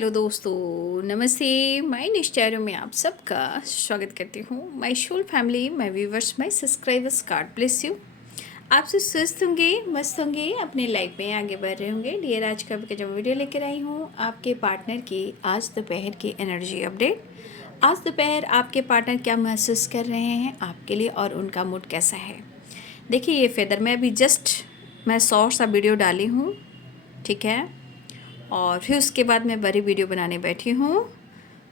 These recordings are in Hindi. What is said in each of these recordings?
हेलो दोस्तों, नमस्ते। माय निश्चैरों में आप सबका स्वागत करती हूँ। My whole family, my viewers, my subscribers, God bless you. आप सब स्वस्थ होंगे, मस्त होंगे, अपने लाइफ में आगे बढ़ रहे होंगे। डियर, आज का जो वीडियो लेकर आई हूँ आपके पार्टनर की आज दोपहर की एनर्जी अपडेट। आज दोपहर आपके पार्टनर क्या महसूस कर रहे हैं आपके लिए और उनका मूड कैसा है। देखिए, ये फेदर में अभी जस्ट मैं शॉर्ट सा वीडियो डाली हूँ, ठीक है, और फिर उसके बाद मैं बड़ी वीडियो बनाने बैठी हूँ।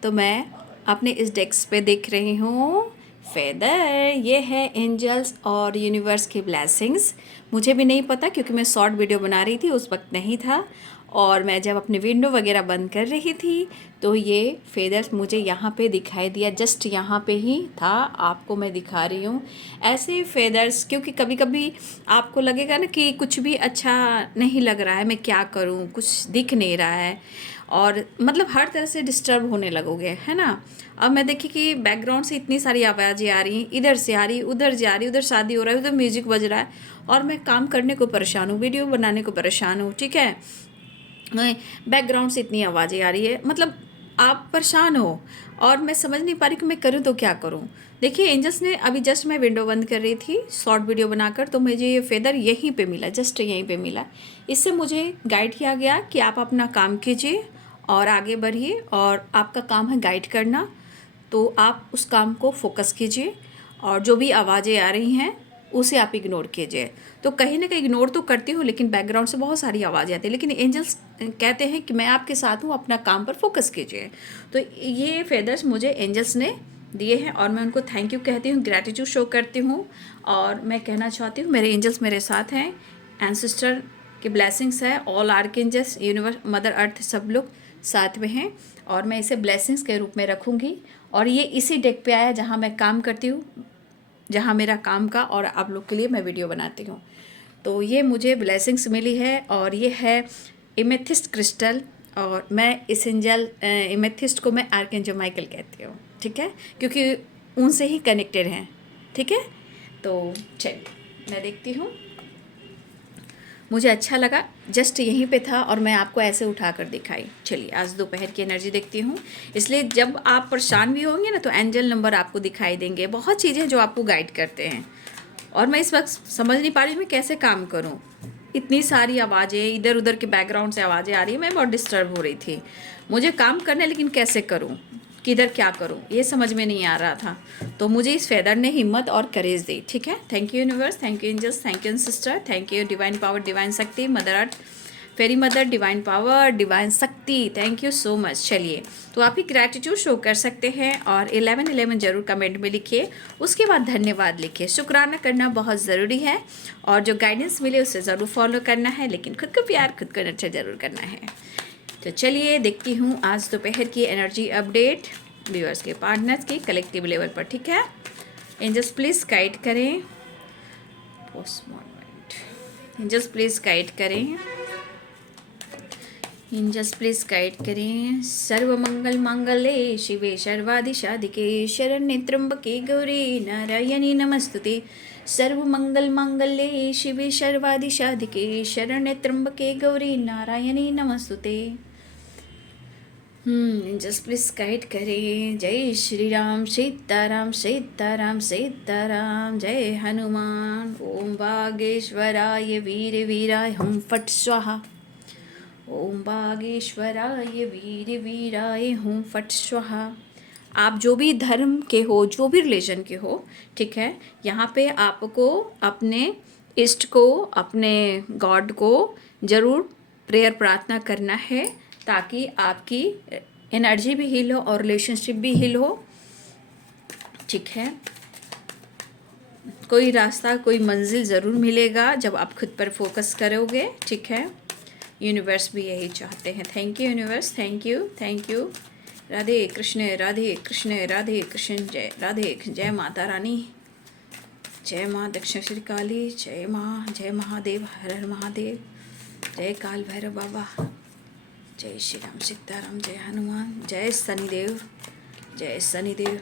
तो मैं अपने इस डेस्क पे देख रही हूँ फेदर। ये है एंजल्स और यूनिवर्स की ब्लेसिंग्स। मुझे भी नहीं पता क्योंकि मैं शॉर्ट वीडियो बना रही थी, उस वक्त नहीं था। और मैं जब अपनी विंडो वगैरह बंद कर रही थी तो ये फेदर्स मुझे यहाँ पे दिखाई दिया। जस्ट यहाँ पे ही था, आपको मैं दिखा रही हूँ ऐसे फेदर्स। क्योंकि कभी कभी आपको लगेगा ना कि कुछ भी अच्छा नहीं लग रहा है, मैं क्या करूँ, कुछ दिख नहीं रहा है, और मतलब हर तरह से डिस्टर्ब होने लगोगे, है ना। अब मैं देखी कि बैकग्राउंड से इतनी सारी आवाज़ें आ रही हैं, इधर से आ रही, उधर जा रही, उधर शादी हो रहा है, उधर म्यूजिक बज रहा है, और मैं काम करने को परेशान हूँ, वीडियो बनाने को परेशान हूँ, ठीक है। बैकग्राउंड से इतनी आवाज़ें आ रही है, मतलब आप परेशान हो, और मैं समझ नहीं पा रही कि मैं करूँ तो क्या करूँ। देखिए, एंजल्स ने अभी जस्ट मैं विंडो बंद कर रही थी शॉर्ट वीडियो बनाकर, तो मुझे ये फेदर यहीं पे मिला, जस्ट यहीं पे मिला। इससे मुझे गाइड किया गया कि आप अपना काम कीजिए और आगे बढ़िए, और आपका काम है गाइड करना, तो आप उस काम को फोकस कीजिए, और जो भी आवाज़ें आ रही हैं उसे आप इग्नोर कीजिए। तो कहीं ना कहीं इग्नोर तो करती हूँ, लेकिन बैकग्राउंड से बहुत सारी आवाज़ें आती है, लेकिन एंजल्स कहते हैं कि मैं आपके साथ हूँ, अपना काम पर फोकस कीजिए। तो ये फेदर्स मुझे एंजल्स ने दिए हैं, और मैं उनको थैंक यू कहती हूँ, ग्रैटिट्यूड शो करती हूँ। और मैं कहना चाहती हूँ मेरे एंजल्स मेरे साथ हैं, एंसेस्टर की ब्लेसिंग्स है, all archangels, universe, mother earth, सब लोग साथ में हैं, और मैं इसे ब्लेसिंग्स के रूप में रखूँगी। और ये इसी डेक पे आया जहाँ मैं काम करती हूँ, जहाँ मेरा काम का और आप लोग के लिए मैं वीडियो बनाती हूँ। तो ये मुझे ब्लेसिंग्स मिली है, और ये है इमेथिस्ट क्रिस्टल, और मैं इस एंजल इमेथिस्ट को मैं आर्कएंजल माइकल कहती हूँ, ठीक है, क्योंकि उनसे ही कनेक्टेड हैं, ठीक है। तो चलिए मैं देखती हूँ, मुझे अच्छा लगा, जस्ट यहीं पे था और मैं आपको ऐसे उठा कर दिखाई। चलिए आज दोपहर की एनर्जी देखती हूँ। इसलिए जब आप परेशान भी होंगे ना तो एंजल नंबर आपको दिखाई देंगे, बहुत चीज़ें जो आपको गाइड करते हैं। और मैं इस वक्त समझ नहीं पा रही मैं कैसे काम करूँ, इतनी सारी आवाज़ें, इधर उधर के बैकग्राउंड से आवाज़ें आ रही है, मैं बहुत डिस्टर्ब हो रही थी। मुझे काम करना है, लेकिन कैसे करूँ, किधर क्या करूँ, ये समझ में नहीं आ रहा था। तो मुझे इस फेदर ने हिम्मत और करेज दी, ठीक है। Thank you universe, thank you angels, thank you sister, thank you divine power, divine shakti, mother earth, fairy mother, divine power, divine shakti, thank you so much. चलिए, तो आप ही ग्रैटिट्यूड शो कर सकते हैं और 1111 जरूर कमेंट में लिखिए, उसके बाद धन्यवाद लिखिए। शुक्राना करना बहुत ज़रूरी है, और जो गाइडेंस मिले उसे ज़रूर फॉलो करना है, लेकिन खुद को प्यार, खुद को नर्चर ज़रूर करना है। तो चलिए देखती हूँ आज दोपहर की एनर्जी अपडेट व्यूअर्स के, पार्टनर्स की कलेक्टिव लेवल पर, ठीक है। एंजल्स प्लीज़ गाइड करें, post moment, angels please guide करें, एंजल्स प्लीज़ गाइड करें। सर्वमंगल मांगल्ये शिवे सर्वाधिशाधिके शरण्ये त्र्यंबके गौरी नारायणी नमस्तुते। सर्वमंगल मांगल्ये शिवे सर्वाधिशाधिके शरण्ये त्र्यंबके गौरी नारायणी नमस्तुते। एंजल्स प्लीज़ गाइड करें। जय श्री राम, सीताराम सीताराम सीताराम, जय हनुमान। ओम वागेश्वराय वीर वीराय हम फट स्वाहा। ओम बागेश्वराय वीर वीराय हूँ फट स्वाहा। आप जो भी धर्म के हो, जो भी रिलीजन के हो, ठीक है, यहाँ पे आपको अपने इष्ट को, अपने गॉड को ज़रूर प्रेयर प्रार्थना करना है, ताकि आपकी एनर्जी भी हील हो और रिलेशनशिप भी हील हो, ठीक है। कोई रास्ता, कोई मंजिल ज़रूर मिलेगा जब आप खुद पर फोकस करोगे, ठीक है। यूनिवर्स भी यही चाहते हैं। Thank you universe, thank you, thank you. Radhe Krishna, Radhe Krishna, Radhe Krishna, जय राधे, जय माता रानी, जय माँ दक्षिणेश्वरी काली, जय माँ, जय महादेव, हर हर महादेव, जय काल भैरव बाबा, जय श्री राम सीताराम, जय हनुमान, जय शनिदेव, जय शनिदेव,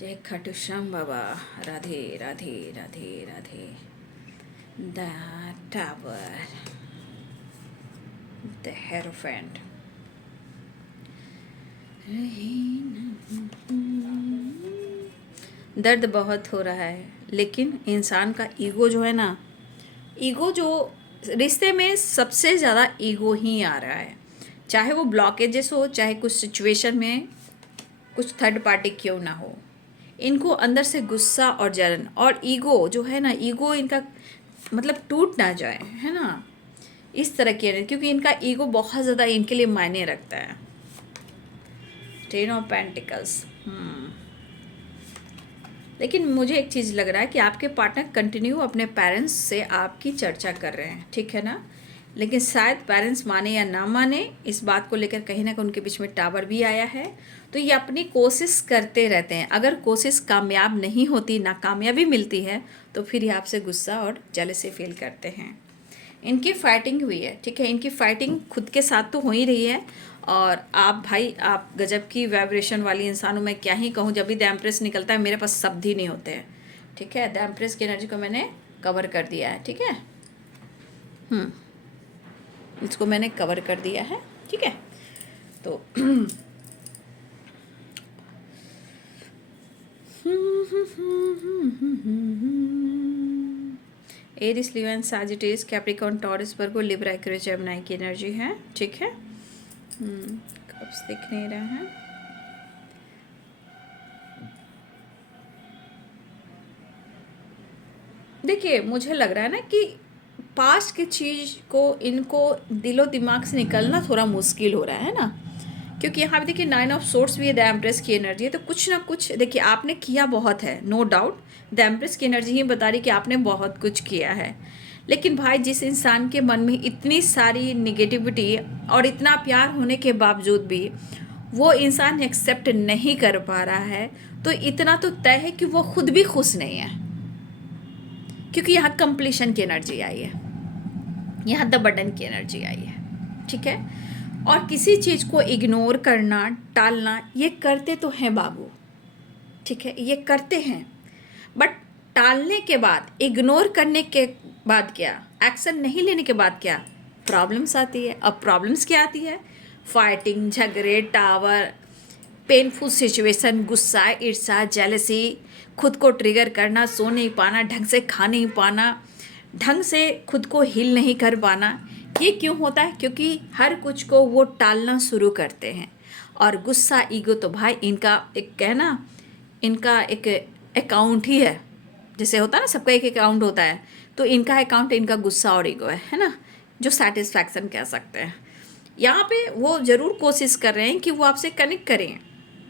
जय Khatu Shyam Baba. Radhe Radhe Radhe Radhe. The tower. The hierophant. दर्द बहुत हो रहा है, लेकिन इंसान का ईगो जो है ना, ईगो जो रिश्ते में सबसे ज़्यादा ईगो ही आ रहा है। चाहे वो ब्लॉकेजेस हो, चाहे कुछ सिचुएशन में कुछ थर्ड पार्टी क्यों ना हो, इनको अंदर से गुस्सा और जलन और ईगो जो है ना, ईगो इनका मतलब टूट ना जाए, है ना, इस तरह की, क्योंकि इनका ईगो बहुत ज़्यादा इनके लिए मायने रखता है। 10 ऑफ पेंटिकल्स। लेकिन मुझे एक चीज़ लग रहा है कि आपके पार्टनर कंटिन्यू अपने पेरेंट्स से आपकी चर्चा कर रहे हैं, ठीक है ना, लेकिन शायद पेरेंट्स माने या ना माने, इस बात को लेकर कहीं ना कहीं उनके बीच में टावर भी आया है। तो ये अपनी कोशिश करते रहते हैं, अगर कोशिश कामयाब नहीं होती, नाकामयाबी मिलती है, तो फिर ये आपसे गुस्सा और जेलसी फील करते हैं। इनकी फाइटिंग हुई है, ठीक है, इनकी फाइटिंग खुद के साथ तो हो ही रही है। और आप भाई, आप गजब की वाइब्रेशन वाली इंसान हो, मैं क्या ही कहूँ। जब भी द एम्प्रेस निकलता है मेरे पास शब्द ही नहीं होते हैं, ठीक है। द एम्प्रेस की एनर्जी को मैंने कवर कर दिया है, ठीक है, इसको मैंने कवर कर दिया है, ठीक है। तो Aries, Leo and Sagittarius, Capricorn, Taurus, Virgo, Libra, Aquarius, Gemini की एनर्जी है, ठीक है। कप्स दिख नहीं रहे हैं। देखिए, मुझे लग रहा है ना कि पास्ट की चीज़ को इनको दिलो दिमाग से निकलना थोड़ा मुश्किल हो रहा है ना, क्योंकि यहाँ पे देखिए 9 ऑफ सोर्ड्स भी है, द एम्प्रेस की एनर्जी है। तो कुछ ना कुछ देखिए, आपने किया बहुत है, नो डाउट। द एम्प्रेस की एनर्जी ही बता रही कि आपने बहुत कुछ किया है। लेकिन भाई, जिस इंसान के मन में इतनी सारी निगेटिविटी और इतना प्यार होने के बावजूद भी वो इंसान एक्सेप्ट नहीं कर पा रहा है, तो इतना तो तय है कि वो खुद भी खुश नहीं है, क्योंकि यहाँ कंप्लीशन की एनर्जी आई है, यहाँ द बटन की एनर्जी आई है, ठीक है। और किसी चीज़ को इग्नोर करना, टालना, ये करते तो हैं बाबू, ठीक है, ये करते हैं, बट टालने के बाद, इग्नोर करने के बाद क्या, एक्शन नहीं लेने के बाद क्या, प्रॉब्लम्स आती है। अब प्रॉब्लम्स क्या आती है? फाइटिंग, झगड़े, टावर, पेनफुल सिचुएशन, गुस्सा, ईर्ष्या, जेलसी, खुद को ट्रिगर करना, सो नहीं पाना, ढंग से खा नहीं पाना, ढंग से खुद को हील नहीं कर पाना। ये क्यों होता है? क्योंकि हर कुछ को वो टालना शुरू करते हैं। और गुस्सा, ईगो तो भाई इनका एक कहना, इनका एक अकाउंट ही है। जैसे होता है ना, सबका एक अकाउंट होता है, तो इनका अकाउंट इनका गुस्सा और ईगो है ना, जो सेटिस्फैक्शन कह सकते हैं। यहाँ पे वो ज़रूर कोशिश कर रहे हैं कि वो आपसे कनेक्ट करें,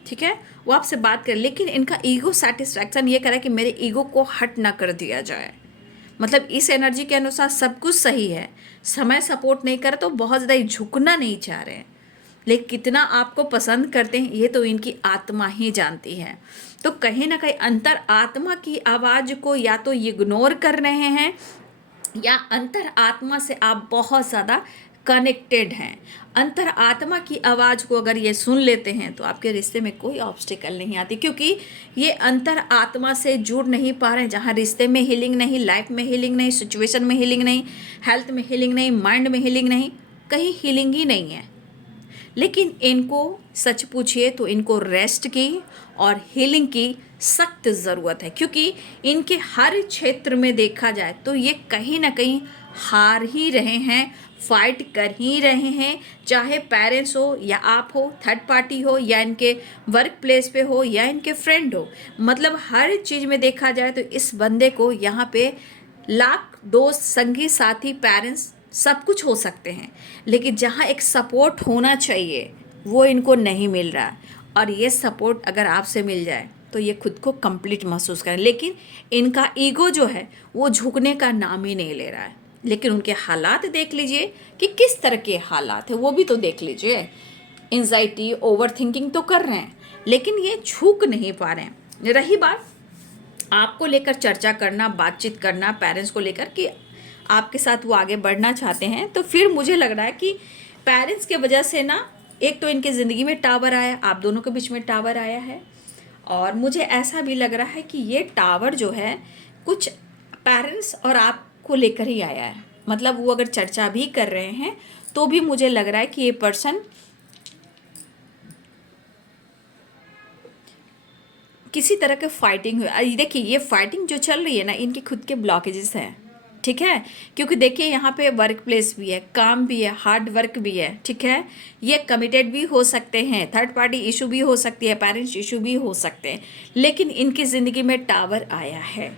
ठीक है, वो आपसे बात करें, लेकिन इनका ईगो सेटिस्फैक्शन ये करे कि मेरे ईगो को हट ना कर दिया जाए। मतलब इस एनर्जी के अनुसार सब कुछ सही है, समय सपोर्ट नहीं करे तो बहुत ज़्यादा झुकना नहीं चाह रहे हैं, लेकिन कितना आपको पसंद करते हैं ये तो इनकी आत्मा ही जानती है। तो कहीं ना कहीं अंतर आत्मा की आवाज़ को या तो इग्नोर कर रहे हैं, या अंतर आत्मा से आप बहुत ज़्यादा कनेक्टेड हैं। अंतर आत्मा की आवाज़ को अगर ये सुन लेते हैं तो आपके रिश्ते में कोई ऑब्स्टिकल नहीं आती, क्योंकि ये अंतर आत्मा से जुड़ नहीं पा रहे हैं। जहाँ रिश्ते में हीलिंग नहीं, लाइफ में हीलिंग नहीं, सिचुएशन में हीलिंग नहीं, हेल्थ में हीलिंग नहीं, माइंड में हीलिंग नहीं, कहीं हीलिंग ही नहीं है। लेकिन इनको सच पूछिए तो इनको रेस्ट की और हीलिंग की सख्त ज़रूरत है, क्योंकि इनके हर क्षेत्र में देखा जाए तो ये कहीं ना कहीं हार ही रहे हैं, फाइट कर ही रहे हैं। चाहे पेरेंट्स हो या आप हो, थर्ड पार्टी हो, या इनके वर्क प्लेस पे हो, या इनके फ्रेंड हो, मतलब हर चीज़ में देखा जाए तो इस बंदे को यहाँ पे लाख दोस्त, संगी साथी, पेरेंट्स सब कुछ हो सकते हैं, लेकिन जहाँ एक सपोर्ट होना चाहिए वो इनको नहीं मिल रहा है। और ये सपोर्ट अगर आपसे मिल जाए तो ये खुद को कंप्लीट महसूस करें, लेकिन इनका ईगो जो है वो झुकने का नाम ही नहीं ले रहा है। लेकिन उनके हालात देख लीजिए कि किस तरह के हालात है, वो भी तो देख लीजिए। एंजाइटी, ओवर थिंकिंग तो कर रहे हैं, लेकिन ये झुक नहीं पा रहे हैं। रही बात आपको लेकर चर्चा करना, बातचीत करना, पेरेंट्स को लेकर कि आपके साथ वो आगे बढ़ना चाहते हैं, तो फिर मुझे लग रहा है कि पेरेंट्स के वजह से ना, एक तो इनके ज़िंदगी में टावर आया, आप दोनों के बीच में टावर आया है, और मुझे ऐसा भी लग रहा है कि ये टावर जो है कुछ पेरेंट्स और आपको लेकर ही आया है, मतलब वो अगर चर्चा भी कर रहे हैं तो भी मुझे लग रहा है कि ये पर्सन किसी तरह के फाइटिंग हुई। देखिए ये फाइटिंग जो चल रही है ना, इनके खुद के ब्लॉकेजेस हैं, ठीक है। क्योंकि देखिए यहाँ पे वर्क प्लेस भी है, काम भी है, हार्ड वर्क भी है, ठीक है। ये कमिटेड भी हो सकते हैं, थर्ड पार्टी इशू भी हो सकती है, पेरेंट्स इशू भी हो सकते हैं, लेकिन इनकी ज़िंदगी में टावर आया है।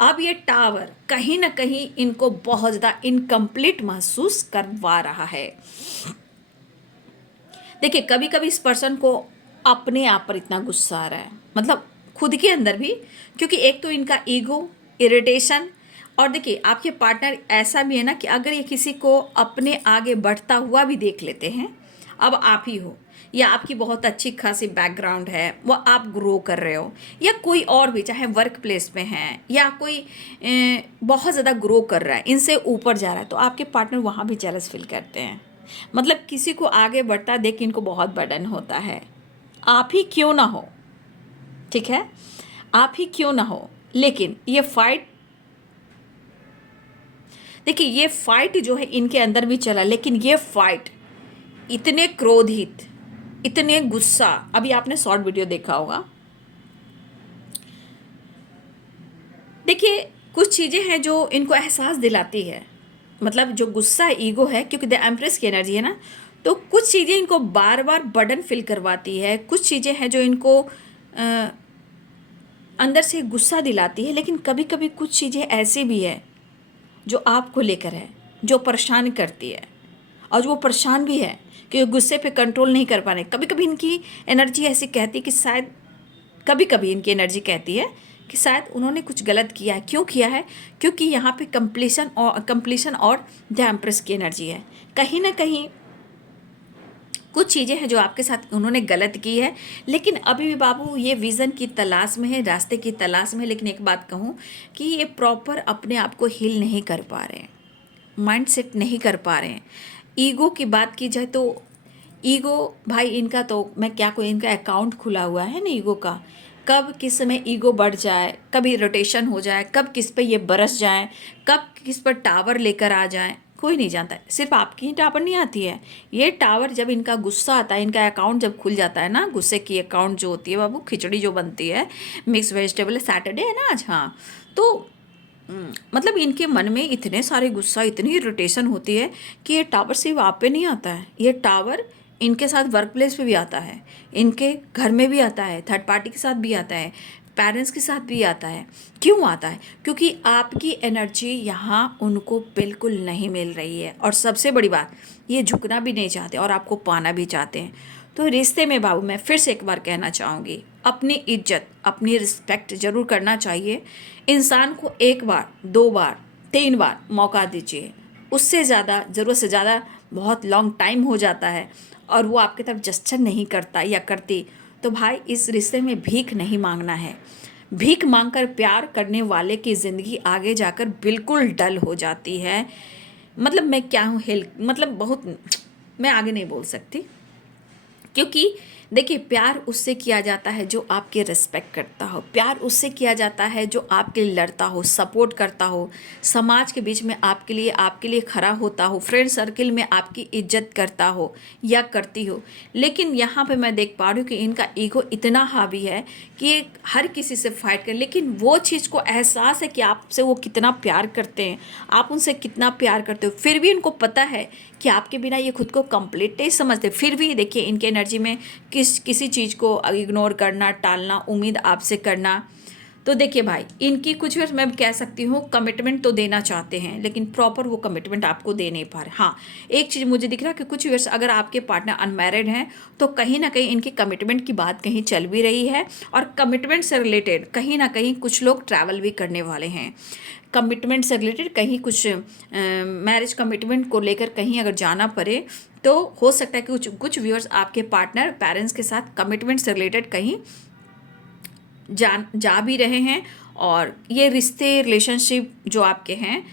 अब ये टावर कहीं ना कहीं इनको बहुत ज़्यादा इनकम्प्लीट महसूस करवा रहा है। देखिए कभी कभी इस पर्सन को अपने आप पर इतना गुस्सा आ रहा है, मतलब खुद के अंदर भी, क्योंकि एक तो इनका ईगो, इरिटेशन, और देखिए आपके पार्टनर ऐसा भी है ना कि अगर ये किसी को अपने आगे बढ़ता हुआ भी देख लेते हैं, अब आप ही हो या आपकी बहुत अच्छी खासी बैकग्राउंड है, वो आप ग्रो कर रहे हो, या कोई और भी चाहे वर्क प्लेस में है या कोई बहुत ज़्यादा ग्रो कर रहा है, इनसे ऊपर जा रहा है, तो आपके पार्टनर वहाँ भी जेलस फील करते हैं। मतलब किसी को आगे बढ़ता देख इनको बहुत बर्डन होता है, आप ही क्यों ना हो, ठीक है, आप ही क्यों ना हो। लेकिन ये फाइट, देखिए ये फाइट जो है इनके अंदर भी चला, लेकिन ये फाइट इतने क्रोधित, इतने गुस्सा, अभी आपने शॉर्ट वीडियो देखा होगा। देखिए कुछ चीज़ें हैं जो इनको एहसास दिलाती है, मतलब जो गुस्सा ईगो है, क्योंकि द एम्प्रेस की एनर्जी है ना, तो कुछ चीज़ें इनको बार बार बर्डन फील करवाती है, कुछ चीज़ें हैं जो इनको अंदर से गुस्सा दिलाती है, लेकिन कभी कभी कुछ चीज़ें ऐसी भी है जो आपको लेकर है, जो परेशान करती है, और वो परेशान भी है कि गुस्से पे कंट्रोल नहीं कर पा रहे। कभी कभी इनकी एनर्जी ऐसी कहती है कि शायद, कभी कभी इनकी एनर्जी कहती है कि शायद उन्होंने कुछ गलत किया है। क्यों किया है? क्योंकि यहाँ पे कंप्लीशन और द एम्प्रेस की एनर्जी है। कहीं ना कहीं कुछ चीज़ें हैं जो आपके साथ उन्होंने गलत की है, लेकिन अभी भी बाबू ये विज़न की तलाश में है, रास्ते की तलाश में है। लेकिन एक बात कहूँ कि ये प्रॉपर अपने आप को हील नहीं कर पा रहे हैं, माइंड सेट नहीं कर पा रहे हैं। ईगो की बात की जाए तो ईगो भाई इनका, तो मैं क्या कहूँ, इनका अकाउंट खुला हुआ है ना ईगो का। कब किस समय ईगो बढ़ जाए, कभी रोटेशन हो जाए, कब किस पे ये बरस जाए, कब किस पर टावर लेकर आ जाए, कोई नहीं जानता है। सिर्फ आपकी ही टावर नहीं आती है, ये टावर जब इनका गुस्सा आता है, इनका अकाउंट जब खुल जाता है ना, गुस्से की अकाउंट जो होती है बाबू, खिचड़ी जो बनती है, मिक्स वेजिटेबल, सैटरडे है ना आज, हाँ, तो मतलब इनके मन में इतने सारे गुस्सा, इतनी इरिटेशन होती है कि ये टावर सिर्फ आप पे नहीं आता है, ये टावर इनके साथ वर्क प्लेस पे भी आता है, इनके घर में भी आता है, थर्ड पार्टी के साथ भी आता है, पेरेंट्स के साथ भी आता है। क्यों आता है? क्योंकि आपकी एनर्जी यहाँ उनको बिल्कुल नहीं मिल रही है, और सबसे बड़ी बात, ये झुकना भी नहीं चाहते और आपको पाना भी चाहते हैं। तो रिश्ते में बाबू मैं फिर से एक बार कहना चाहूँगी, अपनी इज्जत, अपनी रिस्पेक्ट ज़रूर करना चाहिए। इंसान को एक बार, दो बार, तीन बार मौका दीजिए, उससे ज़्यादा, ज़रूरत से ज़्यादा बहुत लॉन्ग टाइम हो जाता है और वो आपकी तरफ जस्चर नहीं करता या करती, तो भाई इस रिश्ते में भीख नहीं मांगना है। भीख मांगकर प्यार करने वाले की ज़िंदगी आगे जाकर बिल्कुल डल हो जाती है। मतलब मैं क्या हूँ, मतलब बहुत, मैं आगे नहीं बोल सकती, क्योंकि देखिए प्यार उससे किया जाता है जो आपकी रिस्पेक्ट करता हो, प्यार उससे किया जाता है जो आपके लिए लड़ता हो, सपोर्ट करता हो, समाज के बीच में आपके लिए खड़ा होता हो, फ्रेंड सर्किल में आपकी इज्जत करता हो या करती हो। लेकिन यहाँ पे मैं देख पा रही हूँ कि इनका ईगो इतना हावी है कि ये हर किसी से फाइट कर, लेकिन वो चीज़ को एहसास है कि आपसे वो कितना प्यार करते हैं, आप उनसे कितना प्यार करते हो, फिर भी इनको पता है कि आपके बिना ये खुद को कंप्लीट नहीं समझते। फिर भी देखिए इनके एनर्जी में किसी चीज़ को इग्नोर करना, टालना, उम्मीद आपसे करना। तो देखिए भाई इनकी कुछ वर्ष मैं कह सकती हूँ कमिटमेंट तो देना चाहते हैं, लेकिन प्रॉपर वो कमिटमेंट आपको दे नहीं पा रहे। हाँ, एक चीज़ मुझे दिख रहा है कि कुछ वर्ष अगर आपके पार्टनर अनमैरिड हैं तो कहीं ना कहीं इनकी कमिटमेंट की बात कहीं चल भी रही है, और कमिटमेंट से रिलेटेड कहीं ना कहीं कुछ लोग ट्रैवल भी करने वाले हैं। कमिटमेंट से रिलेटेड कहीं कुछ मैरिज कमिटमेंट को लेकर कहीं अगर जाना पड़े तो हो सकता है कि कुछ व्यूअर्स आपके पार्टनर पेरेंट्स के साथ कमिटमेंट से रिलेटेड कहीं जा भी रहे हैं, और ये रिश्ते, रिलेशनशिप जो आपके हैं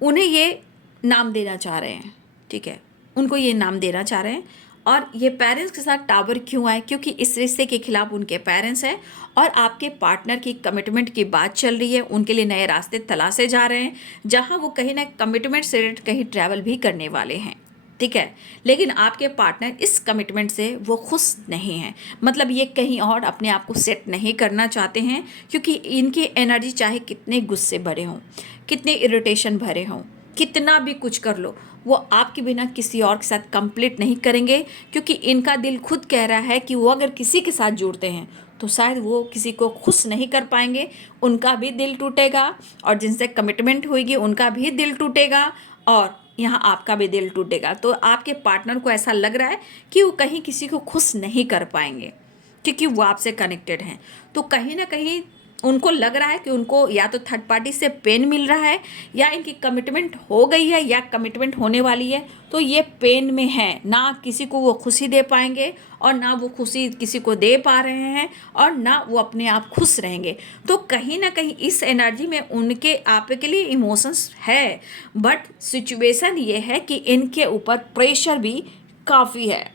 उन्हें ये नाम देना चाह रहे हैं, ठीक है, उनको ये नाम देना चाह रहे हैं, और ये पेरेंट्स के साथ टावर क्यों आए, क्योंकि इस रिश्ते के खिलाफ उनके पेरेंट्स हैं और आपके पार्टनर की कमिटमेंट की बात चल रही है, उनके लिए नए रास्ते तलाशे जा रहे हैं, जहां वो कहीं ना कमिटमेंट से रिलेटेड कहीं ट्रैवल भी करने वाले हैं। ठीक है, लेकिन आपके पार्टनर इस कमिटमेंट से वो खुश नहीं है, मतलब ये कहीं और अपने आप को सेट नहीं करना चाहते हैं, क्योंकि इनकी एनर्जी चाहे कितने गुस्से भरे हों, कितने इरिटेशन भरे हों, कितना भी कुछ कर लो, वो आपके बिना किसी और के साथ कंप्लीट नहीं करेंगे, क्योंकि इनका दिल खुद कह रहा है कि वो अगर किसी के साथ जुड़ते हैं तो शायद वो किसी को खुश नहीं कर पाएंगे, उनका भी दिल टूटेगा, और जिनसे कमिटमेंट होगी उनका भी दिल टूटेगा, और यहाँ आपका भी दिल टूटेगा। तो आपके पार्टनर को ऐसा लग रहा है कि वो कहीं किसी को खुश नहीं कर पाएंगे, क्योंकि वो आपसे कनेक्टेड हैं। तो कहीं ना कहीं उनको लग रहा है कि उनको या तो थर्ड पार्टी से पेन मिल रहा है, या इनकी कमिटमेंट हो गई है या कमिटमेंट होने वाली है, तो ये पेन में है, ना किसी को वो खुशी दे पाएंगे और ना वो खुशी किसी को दे पा रहे हैं, और ना वो अपने आप खुश रहेंगे। तो कहीं ना कहीं इस एनर्जी में उनके आपके लिए इमोशंस है, बट सिचुएशन ये है कि इनके ऊपर प्रेशर भी काफ़ी है।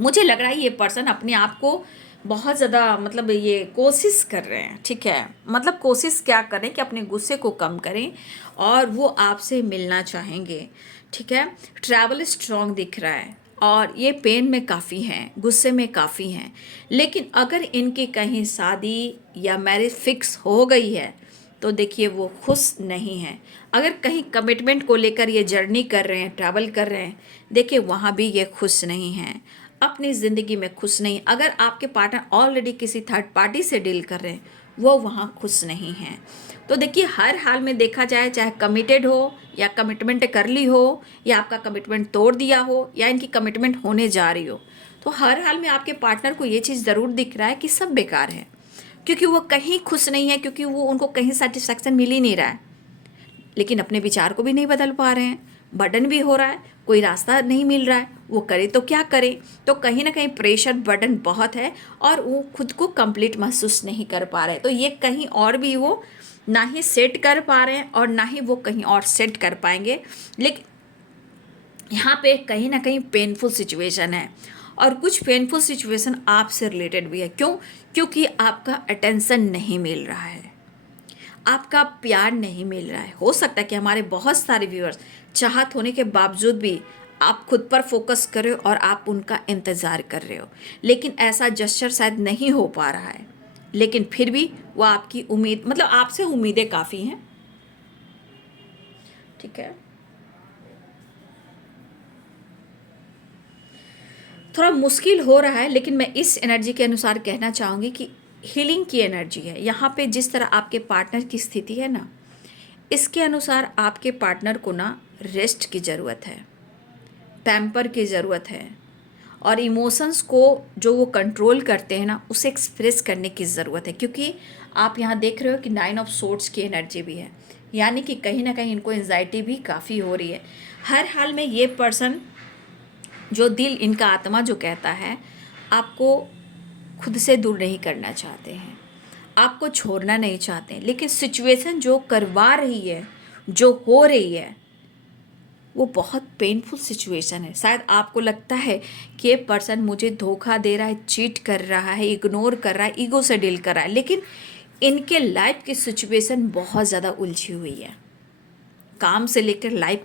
मुझे लग रहा है ये पर्सन अपने आप को बहुत ज़्यादा, मतलब ये कोशिश कर रहे हैं। ठीक है, मतलब कोशिश क्या करें कि अपने गुस्से को कम करें, और वो आपसे मिलना चाहेंगे। ठीक है, ट्रैवल स्ट्रॉन्ग दिख रहा है, और ये पेन में काफ़ी हैं, गुस्से में काफ़ी हैं, लेकिन अगर इनकी कहीं शादी या मैरिज फिक्स हो गई है तो देखिए वो खुश नहीं हैं। अगर कहीं कमिटमेंट को लेकर ये जर्नी कर रहे हैं, ट्रैवल कर रहे हैं, देखिए वहाँ भी ये खुश नहीं हैं, अपनी ज़िंदगी में खुश नहीं। अगर आपके पार्टनर ऑलरेडी किसी थर्ड पार्टी से डील कर रहे हैं, वो वहाँ खुश नहीं हैं। तो देखिए हर हाल में देखा जाए, चाहे कमिटेड हो या कमिटमेंट कर ली हो, या आपका कमिटमेंट तोड़ दिया हो, या इनकी कमिटमेंट होने जा रही हो, तो हर हाल में आपके पार्टनर को ये चीज़ ज़रूर दिख रहा है कि सब बेकार है, क्योंकि वो कहीं खुश नहीं है, क्योंकि वो उनको कहीं सेटिस्फैक्शन मिल ही नहीं रहा है, लेकिन अपने विचार को भी नहीं बदल पा रहे हैं, बर्डन भी हो रहा है, कोई रास्ता नहीं मिल रहा है, वो करे तो क्या करे। तो कहीं ना कहीं प्रेशर बर्डन बहुत है, और वो खुद को कंप्लीट महसूस नहीं कर पा रहे। तो ये कहीं और भी वो ना ही सेट कर पा रहे हैं, और ना ही वो कहीं और सेट कर पाएंगे। लेकिन यहाँ पे कहीं ना कहीं पेनफुल सिचुएशन है, और कुछ पेनफुल सिचुएशन आपसे रिलेटेड भी है। क्यों? क्योंकि आपका अटेंशन नहीं मिल रहा है, आपका प्यार नहीं मिल रहा है। हो सकता है कि हमारे बहुत सारे व्यूअर्स चाहत होने के बावजूद भी आप खुद पर फोकस कर रहे हो और आप उनका इंतज़ार कर रहे हो, लेकिन ऐसा जस्चर शायद नहीं हो पा रहा है, लेकिन फिर भी वो आपकी उम्मीद, मतलब आपसे उम्मीदें काफ़ी हैं। ठीक है, थोड़ा मुश्किल हो रहा है, लेकिन मैं इस एनर्जी के अनुसार कहना चाहूँगी कि हीलिंग की एनर्जी है यहाँ पे। जिस तरह आपके पार्टनर की स्थिति है ना, इसके अनुसार आपके पार्टनर को ना रेस्ट की ज़रूरत है, पैम्पर की ज़रूरत है, और इमोशंस को जो वो कंट्रोल करते हैं ना, उसे एक्सप्रेस करने की ज़रूरत है। क्योंकि आप यहाँ देख रहे हो कि 9 ऑफ सोर्ड्स की एनर्जी भी है, यानी कि कहीं ना कहीं इनको एंजाइटी भी काफ़ी हो रही है। हर हाल में ये पर्सन, जो दिल, इनका आत्मा जो कहता है, आपको खुद से दूर नहीं करना चाहते हैं, आपको छोड़ना नहीं चाहते हैं, लेकिन सिचुएशन जो करवा रही है, जो हो रही है, वो बहुत पेनफुल सिचुएशन है। शायद आपको लगता है कि ये पर्सन मुझे धोखा दे रहा है, चीट कर रहा है, इग्नोर कर रहा है, ईगो से डील कर रहा है, लेकिन इनके लाइफ की सिचुएशन बहुत ज़्यादा उलझी हुई है। काम से लेकर लाइफ,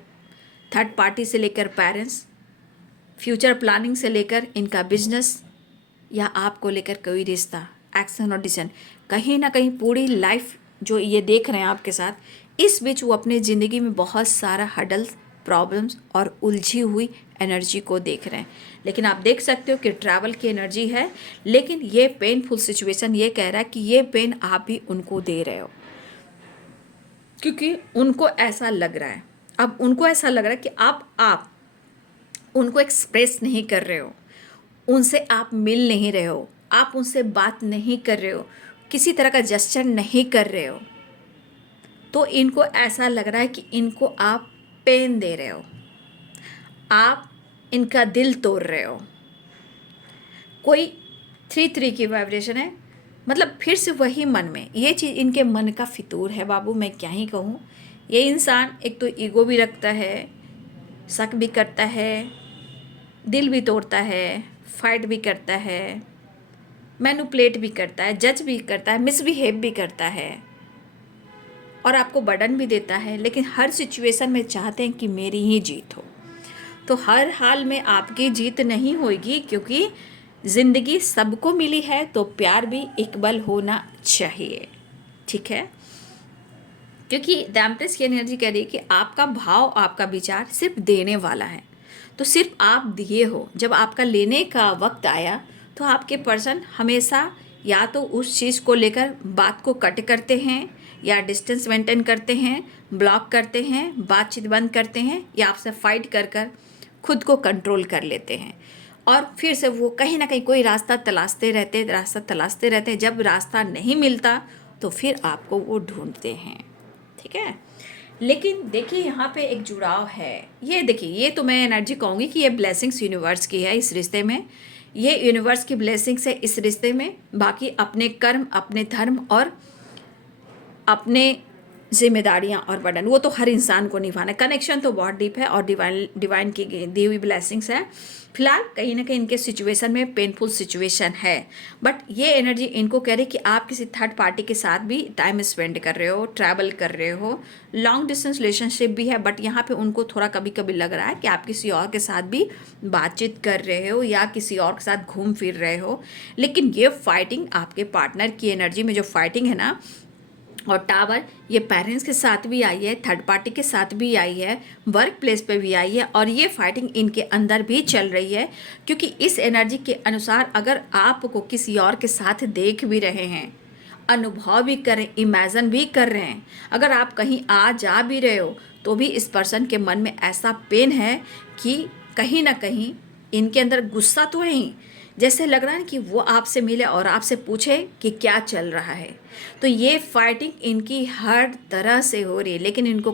थर्ड पार्टी से लेकर पेरेंट्स, फ्यूचर प्लानिंग से लेकर इनका बिजनेस, या आपको लेकर कोई रिश्ता, एक्शन और डिसीजन, कहीं ना कहीं पूरी लाइफ जो ये देख रहे हैं आपके साथ, इस बीच वो अपने ज़िंदगी में बहुत सारा हडल्स, प्रॉब्लम्स और उलझी हुई एनर्जी को देख रहे हैं। लेकिन आप देख सकते हो कि ट्रैवल की एनर्जी है, लेकिन ये पेनफुल सिचुएशन ये कह रहा है कि ये पेन आप भी उनको दे रहे हो, क्योंकि उनको ऐसा लग रहा है, अब उनको ऐसा लग रहा है कि आप उनको एक्सप्रेस नहीं कर रहे हो, उनसे आप मिल नहीं रहे हो, आप उनसे बात नहीं कर रहे हो, किसी तरह का जेस्चर नहीं कर रहे हो, तो इनको ऐसा लग रहा है कि इनको आप पेन दे रहे हो, आप इनका दिल तोड़ रहे हो। कोई 3-3 की वाइब्रेशन है, मतलब फिर से वही मन में ये चीज़, इनके मन का फितूर है बाबू, मैं क्या ही कहूँ। ये इंसान एक तो ईगो भी रखता है, शक भी करता है, दिल भी तोड़ता है, फाइट भी करता है, मैनिपुलेट भी करता है, जज भी करता है, मिसबिहेव भी करता है और आपको बर्डन भी देता है। लेकिन हर सिचुएशन में चाहते हैं कि मेरी ही जीत हो। तो हर हाल में आपकी जीत नहीं होगी, क्योंकि ज़िंदगी सबको मिली है तो प्यार भी इक्वल होना चाहिए। ठीक है, क्योंकि द एम्प्रेस की एनर्जी कह रही है कि आपका भाव, आपका विचार सिर्फ देने वाला है। तो सिर्फ आप दिए हो, जब आपका लेने का वक्त आया तो आपके पर्सन हमेशा या तो उस चीज़ को लेकर बात को कट करते हैं, या डिस्टेंस मेंटेन करते हैं, ब्लॉक करते हैं, बातचीत बंद करते हैं, या आपसे फाइट कर कर खुद को कंट्रोल कर लेते हैं। और फिर से वो कहीं ना कहीं कोई रास्ता तलाशते रहते। जब रास्ता नहीं मिलता तो फिर आपको वो ढूंढते हैं। ठीक है, लेकिन देखिए यहाँ पे एक जुड़ाव है। ये देखिए, ये तो मैं एनर्जी कहूँगी कि ये ब्लेसिंग्स यूनिवर्स की है इस रिश्ते में। ये यूनिवर्स की ब्लेसिंग्स है इस रिश्ते में। बाकी अपने कर्म, अपने धर्म और अपने जिम्मेदारियां और बर्डन, वो तो हर इंसान को निभाना है। कनेक्शन तो बहुत डीप है और डिवाइन की दी हुई ब्लेसिंग्स है। फिलहाल कहीं ना कहीं इनके सिचुएशन में पेनफुल सिचुएशन है, बट ये एनर्जी इनको कह रही कि आप किसी थर्ड पार्टी के साथ भी टाइम स्पेंड कर रहे हो, ट्रैवल कर रहे हो, लॉन्ग डिस्टेंस रिलेशनशिप भी है। बट यहाँ पे उनको थोड़ा कभी कभी लग रहा है कि आप किसी और के साथ भी बातचीत कर रहे हो या किसी और के साथ घूम फिर रहे हो। लेकिन ये फाइटिंग आपके पार्टनर की एनर्जी में जो फाइटिंग है ना, और टावर, ये पेरेंट्स के साथ भी आई है, थर्ड पार्टी के साथ भी आई है, वर्क प्लेस पे भी आई है, और ये फाइटिंग इनके अंदर भी चल रही है। क्योंकि इस एनर्जी के अनुसार अगर आपको किसी और के साथ देख भी रहे हैं, अनुभव भी कर रहे हैं, इमेजिन भी कर रहे हैं, अगर आप कहीं आ जा भी रहे हो, तो भी इस पर्सन के मन में ऐसा पेन है कि कहीं ना कहीं इनके अंदर गुस्सा तो है ही, जैसे लग रहा है कि वो आपसे मिले और आपसे पूछे कि क्या चल रहा है। तो ये फाइटिंग इनकी हर तरह से हो रही है, लेकिन इनको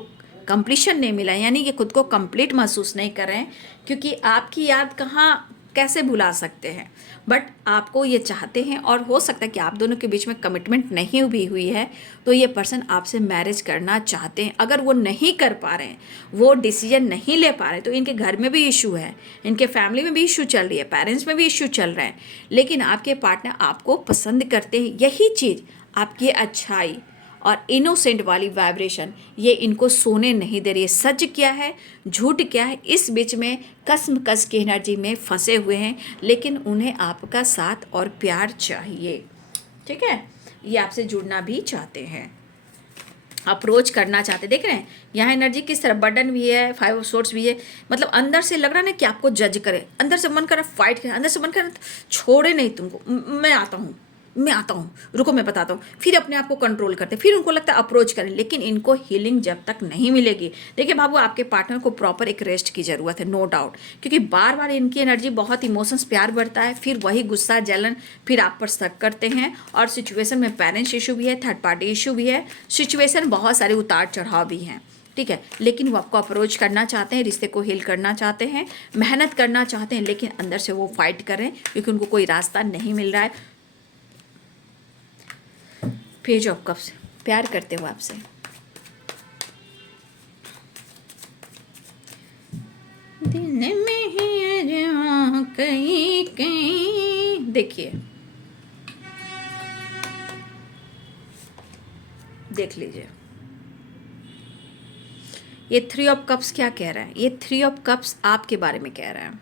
कंप्लीशन नहीं मिला, यानी कि खुद को कंप्लीट महसूस नहीं कर रहे हैं। क्योंकि आपकी याद कहाँ कैसे भुला सकते हैं, बट आपको ये चाहते हैं। और हो सकता है कि आप दोनों के बीच में कमिटमेंट नहीं भी हुई है, तो ये पर्सन आपसे मैरिज करना चाहते हैं। अगर वो नहीं कर पा रहे हैं, वो डिसीजन नहीं ले पा रहे हैं, तो इनके घर में भी इशू है, इनके फैमिली में भी इशू चल रही है, पेरेंट्स में भी इशू चल रहे हैं। लेकिन आपके पार्टनर आपको पसंद करते हैं, यही चीज़, आपकी अच्छाई और इनोसेंट वाली वाइब्रेशन, ये इनको सोने नहीं दे रही है। सच क्या है, झूठ क्या है, इस बीच में कसमकस की एनर्जी में फंसे हुए हैं। लेकिन उन्हें आपका साथ और प्यार चाहिए। ठीक है, ये आपसे जुड़ना भी चाहते हैं, अप्रोच करना चाहते। देख रहे हैं यहाँ एनर्जी किस तरह, बर्डन भी है, 5 ऑफ सोर्ड्स भी है। मतलब अंदर से लग रहा है ना कि आपको जज करे, अंदर से मन कर रहा फाइट करे, अंदर से मन कर रहा छोड़े नहीं तुमको, मैं आता हूँ, रुको मैं बताता हूँ। फिर अपने आप को कंट्रोल करते, फिर उनको लगता है अप्रोच करें। लेकिन इनको हीलिंग जब तक नहीं मिलेगी, देखिए बाबू, आपके पार्टनर को प्रॉपर एक रेस्ट की ज़रूरत है, नो डाउट। क्योंकि बार बार इनकी एनर्जी बहुत इमोशंस, प्यार बढ़ता है, फिर वही गुस्सा, जलन, फिर आप पर शक करते हैं। और सिचुएशन में पेरेंट्स इशू भी है, थर्ड पार्टी इशू भी है, सिचुएशन बहुत सारे उतार चढ़ाव भी हैं। ठीक है, लेकिन वो आपको अप्रोच करना चाहते हैं, रिश्ते को हील करना चाहते हैं, मेहनत करना चाहते हैं, लेकिन अंदर से वो फाइट कर रहे हैं क्योंकि उनको कोई रास्ता नहीं मिल रहा है। पेज ऑफ कप्स, प्यार करते हो आपसे, दिल में है कहीं कहीं। देखिए, देख लीजिए ये 3 ऑफ कप्स क्या कह रहा है। ये 3 ऑफ कप्स आपके बारे में कह रहा है,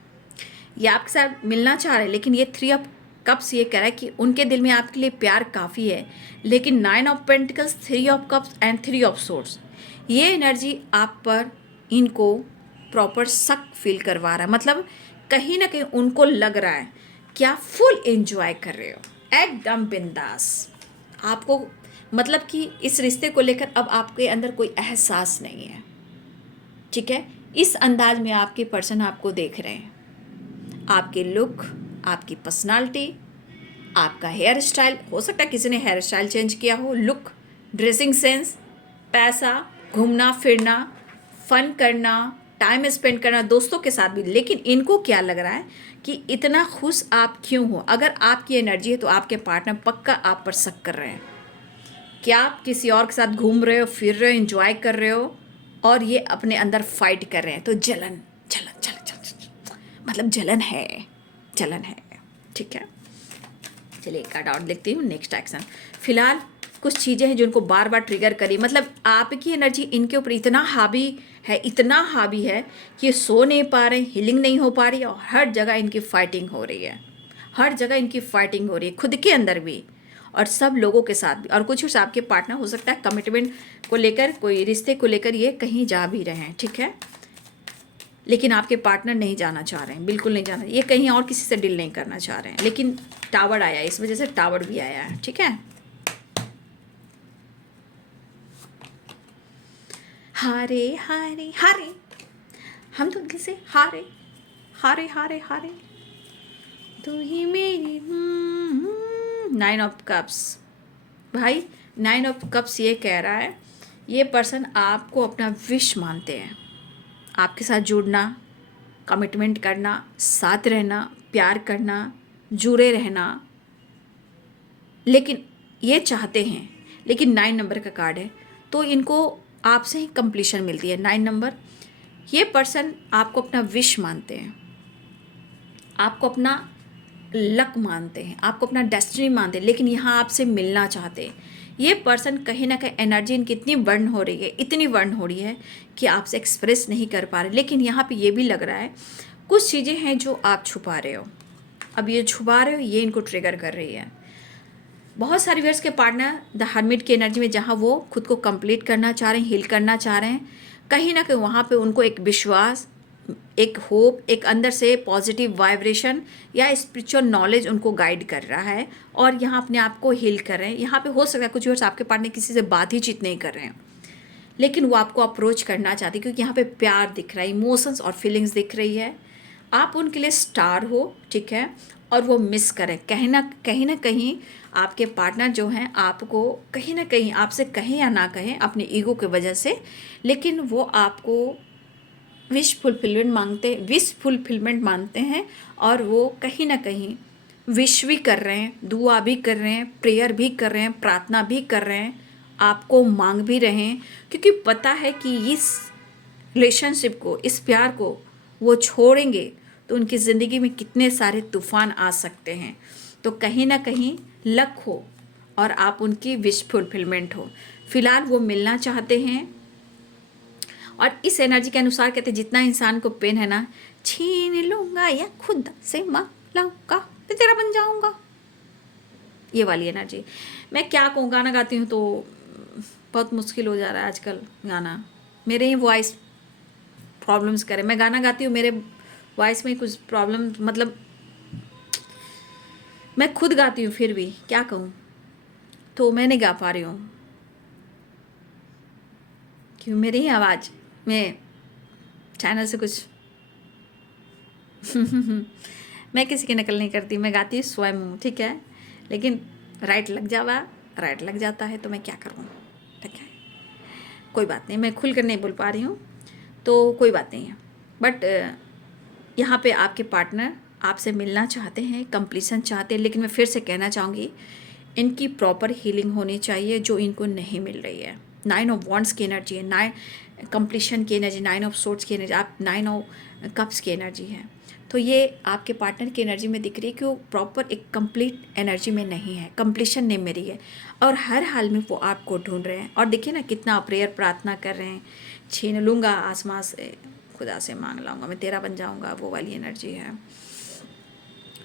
ये आपके साथ मिलना चाह रहे हैं। लेकिन ये 3 ऑफ कप्स ये कह रहा है कि उनके दिल में आपके लिए प्यार काफ़ी है। लेकिन 9 of pentacles, 3 of cups and 3 of swords, ये एनर्जी आप पर इनको प्रॉपर शक फील करवा रहा है। मतलब कहीं ना कहीं उनको लग रहा है कि आप फुल एंजॉय कर रहे हो, एकदम बिंदास। आपको मतलब कि इस रिश्ते को लेकर अब आपके अंदर कोई एहसास नहीं है। ठीक है, इस अंदाज में आपके पर्सन आपको देख रहे हैं। आपके लुक, आपकी पर्सनालिटी, आपका हेयर स्टाइल, हो सकता है किसी ने हेयर स्टाइल चेंज किया हो, लुक, ड्रेसिंग सेंस, पैसा, घूमना फिरना, फन करना, टाइम स्पेंड करना दोस्तों के साथ भी। लेकिन इनको क्या लग रहा है कि इतना खुश आप क्यों हो। अगर आपकी एनर्जी है तो आपके पार्टनर पक्का आप पर शक कर रहे हैं कि आप किसी और के साथ घूम रहे हो, फिर रहे हो, एंजॉय कर रहे हो, और ये अपने अंदर फाइट कर रहे हैं। तो जलन जलन जलन जलन, मतलब जलन है, जलन है, ठीक है। चलिए एक कार्ड और देखती हूँ। नेक्स्ट एक्शन, फिलहाल कुछ चीज़ें हैं जो उनको बार बार ट्रिगर करी, मतलब आपकी एनर्जी इनके ऊपर इतना हावी है, इतना हावी है कि ये सो नहीं पा रहे, हीलिंग नहीं हो पा रही, और हर जगह इनकी फाइटिंग हो रही है, हर जगह इनकी फाइटिंग हो रही है, खुद के अंदर भी और सब लोगों के साथ भी। और कुछ आपके पार्टनर हो सकता है कमिटमेंट को लेकर, कोई रिश्ते को लेकर ये कहीं जा भी रहे हैं, ठीक है, लेकिन आपके पार्टनर नहीं जाना चाह रहे हैं, बिल्कुल नहीं जाना, ये कहीं और किसी से डील नहीं करना चाह रहे हैं। लेकिन टावर आया है, इस वजह से टावर भी आया है, ठीक है। हारे हारे हारे, हम तो दिल से हारे हारे हारे हारे, तू ही मेरी। 9 ऑफ कप्स भाई, 9 ऑफ कप्स ये कह रहा है, ये पर्सन आपको अपना विश मानते हैं, आपके साथ जुड़ना, कमिटमेंट करना, साथ रहना, प्यार करना, जुड़े रहना, लेकिन ये चाहते हैं। लेकिन 9 नंबर का कार्ड है, तो इनको आपसे ही कंप्लीशन मिलती है। 9 नंबर, ये पर्सन आपको अपना विश मानते हैं, आपको अपना लक मानते हैं, आपको अपना डेस्टिनी मानते हैं, लेकिन यहाँ आपसे मिलना चाहते हैं। ये पर्सन कहीं ना कहीं एनर्जी इनकी इतनी बर्न हो रही है, इतनी बर्न हो रही है कि आपसे एक्सप्रेस नहीं कर पा रहे। लेकिन यहाँ पे ये भी लग रहा है कुछ चीज़ें हैं जो आप छुपा रहे हो, अब ये छुपा रहे हो, ये इनको ट्रिगर कर रही है। बहुत सारे व्यूअर्स के पार्टनर द हर्मिट की एनर्जी में, जहाँ वो खुद को कंप्लीट करना चाह रहे हैं, हील करना चाह रहे हैं, कहीं ना कहीं वहाँ पे उनको एक विश्वास, एक होप, एक अंदर से पॉजिटिव वाइब्रेशन या स्पिरिचुअल नॉलेज उनको गाइड कर रहा है, और यहाँ अपने आप को हील कर रहे हैं। यहाँ पे हो सकता है कुछ व्यूअर्स आपके पार्टनर किसी से बात ही चीत नहीं कर रहे हैं, लेकिन वो आपको अप्रोच करना चाहते हैं, क्योंकि यहाँ पे प्यार दिख रहा है, इमोशंस और फीलिंग्स दिख रही है। आप उनके लिए स्टार हो, ठीक है, और वो मिस करें कहीं ना कहीं आपके पार्टनर जो हैं आपको कहीं ना कहीं, आपसे कहें या ना कहें अपने ईगो की वजह से, लेकिन वो आपको विश फुलफिलमेंट मानते हैं, और वो कहीं ना कहीं विश भी कर रहे हैं, दुआ भी कर रहे हैं, प्रेयर भी कर रहे हैं, प्रार्थना भी कर रहे हैं, आपको मांग भी रहे हैं, क्योंकि पता है कि इस रिलेशनशिप को, इस प्यार को वो छोड़ेंगे तो उनकी ज़िंदगी में कितने सारे तूफान आ सकते हैं। तो कहीं ना कहीं लक हो और आप उनकी विश फुलफिलमेंट हो। फिलहाल वो मिलना चाहते हैं, और इस एनर्जी के अनुसार कहते हैं जितना इंसान को पेन है ना, छीन लूँगा या खुद से मांग लाऊंगा, मैं तेरा बन जाऊँगा, ये वाली एनर्जी। मैं क्या कहूँ, गाना गाती हूँ तो बहुत मुश्किल हो जा रहा है आजकल गाना, मेरे ही वॉइस प्रॉब्लम्स करे। मैं गाना गाती हूँ, मेरे वॉइस में कुछ प्रॉब्लम, मतलब मैं खुद गाती हूँ फिर भी क्या कहूँ, तो मैं नहीं गा पा रही हूँ, क्यों मेरी ही आवाज़ में चैनल से कुछ मैं किसी की नकल नहीं करती, मैं गाती स्वयं हूँ, ठीक है, लेकिन राइट लग जाता है तो मैं क्या करूँ, ठीक है, कोई बात नहीं, मैं खुल कर नहीं बोल पा रही हूँ तो कोई बात नहीं है। बट यहाँ पे आपके पार्टनर आपसे मिलना चाहते हैं, कंप्लीशन चाहते हैं, लेकिन मैं फिर से कहना चाहूँगी इनकी प्रॉपर हीलिंग होनी चाहिए जो इनको नहीं मिल रही है। 9 ऑफ वॉन्ड्स की एनर्जी है, 9 कंप्लीशन की एनर्जी, 9 ऑफ सोर्ड्स की एनर्जी, आप 9 ऑफ कप्स की एनर्जी है। तो ये आपके पार्टनर की एनर्जी में दिख रही है कि वो प्रॉपर एक कंप्लीट एनर्जी में नहीं है, कंप्लीशन नहीं मिली है, और हर हाल में वो आपको ढूंढ रहे हैं। और देखिए ना कितना प्रेयर प्रार्थना कर रहे हैं, छीन लूँगा आसमां से, खुदा से मांग लाऊंगा, मैं तेरा बन जाऊंगा, वो वाली एनर्जी है।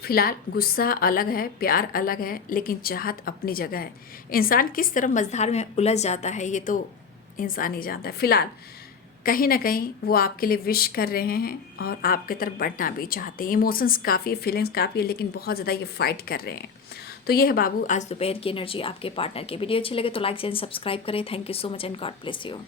फिलहाल गुस्सा अलग है, प्यार अलग है, लेकिन चाहत अपनी जगह है। इंसान किस तरह मझधार में उलझ जाता है ये तो इंसान ही जानता है। फिलहाल कहीं ना कहीं वो आपके लिए विश कर रहे हैं और आपकी तरफ बढ़ना भी चाहते हैं। इमोशंस काफ़ी है, फीलिंग्स काफ़ी है, लेकिन बहुत ज़्यादा ये फाइट कर रहे हैं। तो ये है बाबू आज दोपहर की एनर्जी आपके पार्टनर की। वीडियो अच्छी लगे तो लाइक एंड सब्सक्राइब करें। Thank you so much and God bless you.